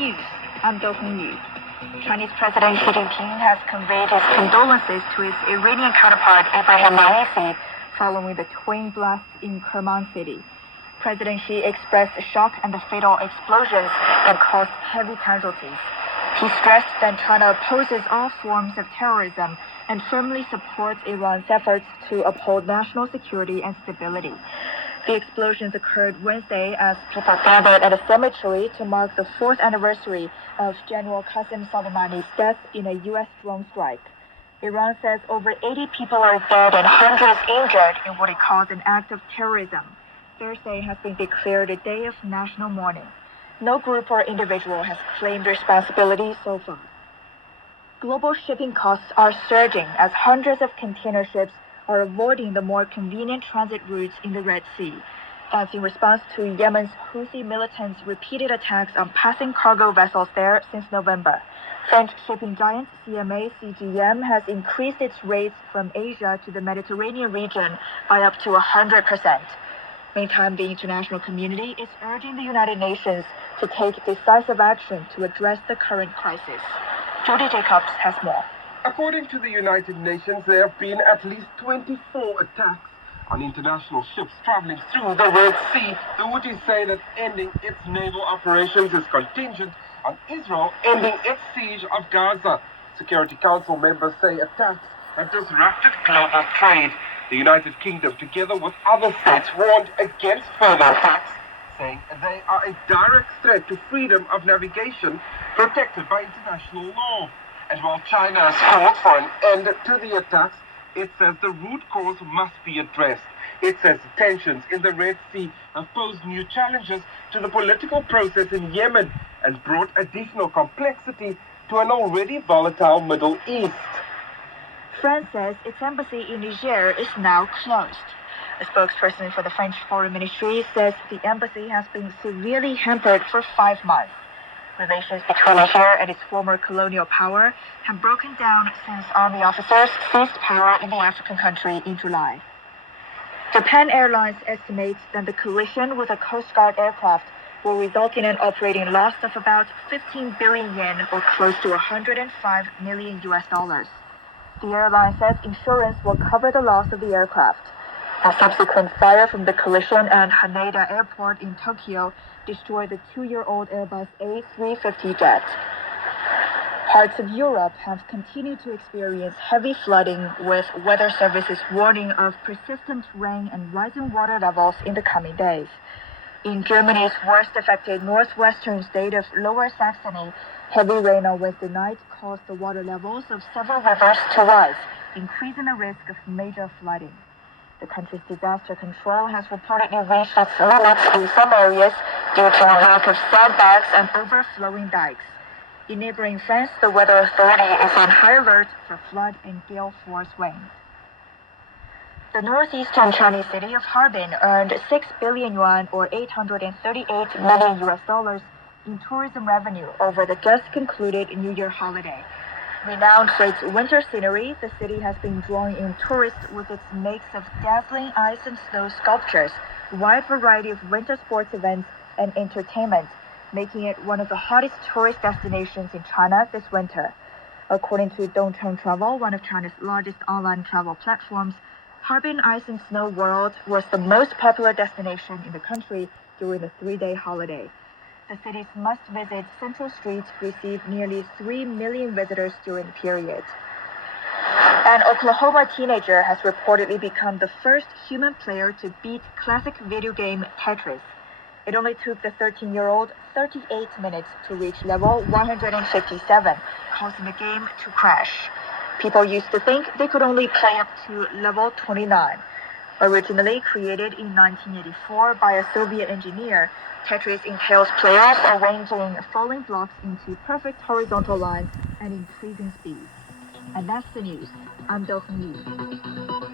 News. I'm Do-Hong Yu. Chinese President Xi Jinping has conveyed his condolences to his Iranian counterpart Ibrahim Raisi following the twin blasts in Kerman City. President Xi expressed shock at the fatal explosions that caused heavy casualties. He stressed that China opposes all forms of terrorism and firmly supports Iran's efforts to uphold national security and stability. The explosions occurred Wednesday as people gathered at a cemetery to mark the 4th anniversary of General Qasem Soleimani's death in a U.S. drone strike. Iran says over 80 people are dead and hundreds injured in what it calls an act of terrorism. Thursday has been declared a day of national mourning. No group or individual has claimed responsibility so far. Global shipping costs are surging as hundreds of container ships are avoiding the more convenient transit routes in the Red Sea. That's in response to Yemen's Houthi militants' repeated attacks on passing cargo vessels there since November. French shipping giant CGTN has increased its rates from Asia to the Mediterranean region by up to 100%. Meantime, the international community is urging the United Nations to take decisive action to address the current crisis. Jody Jacobs has more. According to the United Nations, there have been at least 24 attacks on international ships traveling through the Red Sea. The Houthis say that ending its naval operations is contingent on Israel ending its siege of Gaza. Security Council members say attacks have disrupted global trade. The United Kingdom, together with other states, warned against further attacks, saying they are a direct threat to freedom of navigation protected by international law. And while China has called for an end to the attacks, it says the root cause must be addressed. It says tensions in the Red Sea have posed new challenges to the political process in Yemen and brought additional complexity to an already volatile Middle East. France says its embassy in Niger is now closed. A spokesperson for the French Foreign Ministry says the embassy has been severely hampered for 5 months. Relations between Niger and its former colonial power have broken down since army officers seized power in the African country in July. Japan Airlines estimates that the collision with a Coast Guard aircraft will result in an operating loss of about 15 billion yen or close to $105 million. The airline says insurance will cover the loss of the aircraft. A subsequent fire from the collision at Haneda Airport in Tokyo destroyed the 2-year-old Airbus A350 jet. Parts of Europe have continued to experience heavy flooding, with weather services warning of persistent rain and rising water levels in the coming days. In Germany's worst affected northwestern state of Lower Saxony, heavy rain on Wednesday night caused the water levels of several rivers to rise, increasing the risk of major flooding. The country's disaster control has reportedly reached its limits in some areas due to a lack of sandbags and overflowing dikes. In neighboring France, the weather authority is on high alert for flood and gale force rain. The northeastern Chinese city of Harbin earned 6 billion yuan or $838 million in tourism revenue over the just concluded New Year holiday. Renowned for its winter scenery, the city has been drawing in tourists with its mix of dazzling ice and snow sculptures, a wide variety of winter sports events, and entertainment, making it one of the hottest tourist destinations in China this winter. According to Dongcheng Travel, one of China's largest online travel platforms, Harbin Ice and Snow World was the most popular destination in the country during the 3-day holiday. The city's must-visit central streets received nearly 3 million visitors during the period. An Oklahoma teenager has reportedly become the first human player to beat classic video game Tetris. It only took the 13-year-old 38 minutes to reach level 157, causing the game to crash. People used to think they could only play up to level 29. Originally created in 1984 by a Soviet engineer, Tetris entails players arranging falling blocks into perfect horizontal lines and increasing speed. And that's the news. I'm Do-Hong Yu.